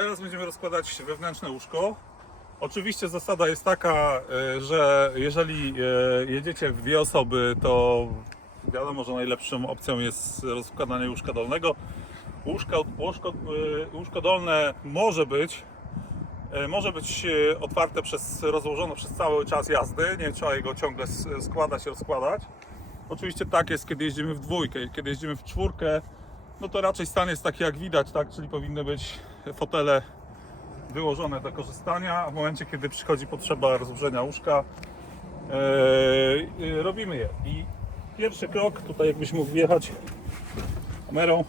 teraz będziemy rozkładać wewnętrzne łóżko. Oczywiście zasada jest taka, e, że jeżeli e, jedziecie w dwie osoby, to wiadomo, że najlepszą opcją jest rozkładanie łóżka dolnego. Łóżko, łóżko, e, łóżko dolne może być może być otwarte przez, rozłożone przez cały czas jazdy, nie trzeba jego ciągle składać i rozkładać. Oczywiście tak jest, kiedy jeździmy w dwójkę, kiedy jeździmy w czwórkę, no to raczej stan jest taki jak widać, tak, czyli powinny być fotele wyłożone do korzystania, w momencie, kiedy przychodzi potrzeba rozłożenia łóżka, e, robimy je. I pierwszy krok, tutaj jakbyś mógł wjechać kamerą,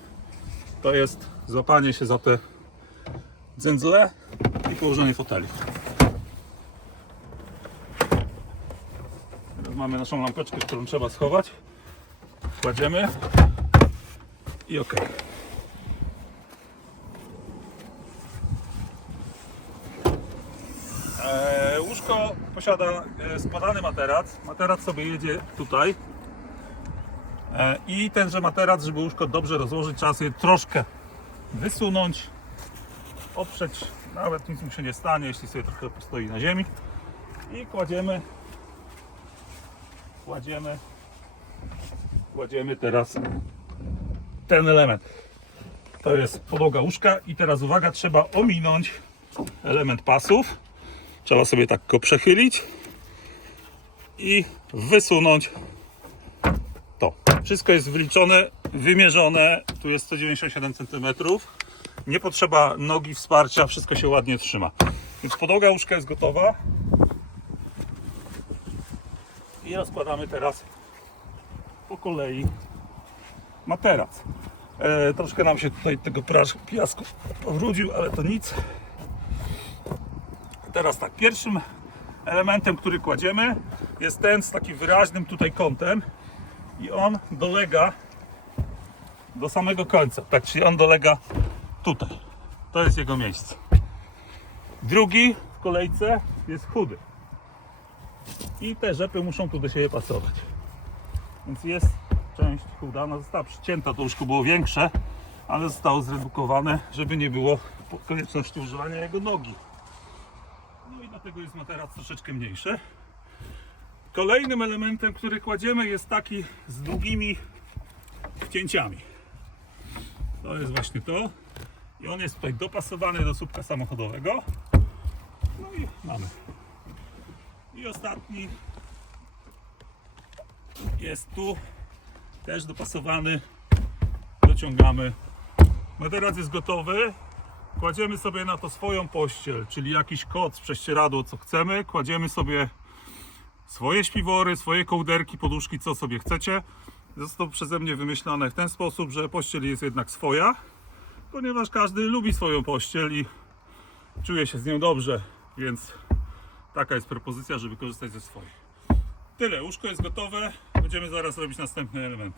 to jest złapanie się za te dzędzle i położenie foteli. Teraz mamy naszą lampeczkę, którą trzeba schować. Kładziemy i ok. E, łóżko posiada e, składany materac. Materac sobie jedzie tutaj. E, I tenże materac, żeby łóżko dobrze rozłożyć, trzeba sobie troszkę wysunąć, oprzeć, nawet nic mu się nie stanie, jeśli sobie trochę postoi na ziemi. I kładziemy, kładziemy, kładziemy teraz ten element. To jest podłoga łóżka i teraz uwaga, trzeba ominąć element pasów. Trzeba sobie tak go przechylić i wysunąć to. Wszystko jest wyliczone, wymierzone. Tu jest 197 cm. Nie potrzeba nogi wsparcia, wszystko się ładnie trzyma. Więc podłoga łóżka jest gotowa. I rozkładamy teraz po kolei materac. E, troszkę nam się tutaj tego piasku powrócił, ale to nic. Teraz tak, pierwszym elementem, który kładziemy jest ten z takim wyraźnym tutaj kątem i on dolega do samego końca, tak, czyli on dolega tutaj. To jest jego miejsce. Drugi w kolejce jest chudy. I te rzepy muszą tu do siebie pasować. Więc jest część chuda, ona została przycięta, to łóżko było większe, ale zostało zredukowane, żeby nie było konieczności używania jego nogi. Dlatego jest materac troszeczkę mniejszy. Kolejnym elementem, który kładziemy jest taki z długimi wcięciami. To jest właśnie to. I on jest tutaj dopasowany do słupka samochodowego. No i mamy. I ostatni jest tu też dopasowany. Dociągamy. Materac jest gotowy. Kładziemy sobie na to swoją pościel, czyli jakiś koc, prześcieradło, co chcemy. Kładziemy sobie swoje śpiwory, swoje kołderki, poduszki, co sobie chcecie. Zostało przeze mnie wymyślone w ten sposób, że pościel jest jednak swoja, ponieważ każdy lubi swoją pościel i czuje się z nią dobrze, więc taka jest propozycja, żeby korzystać ze swojej. Tyle, łóżko jest gotowe. Będziemy zaraz robić następny element.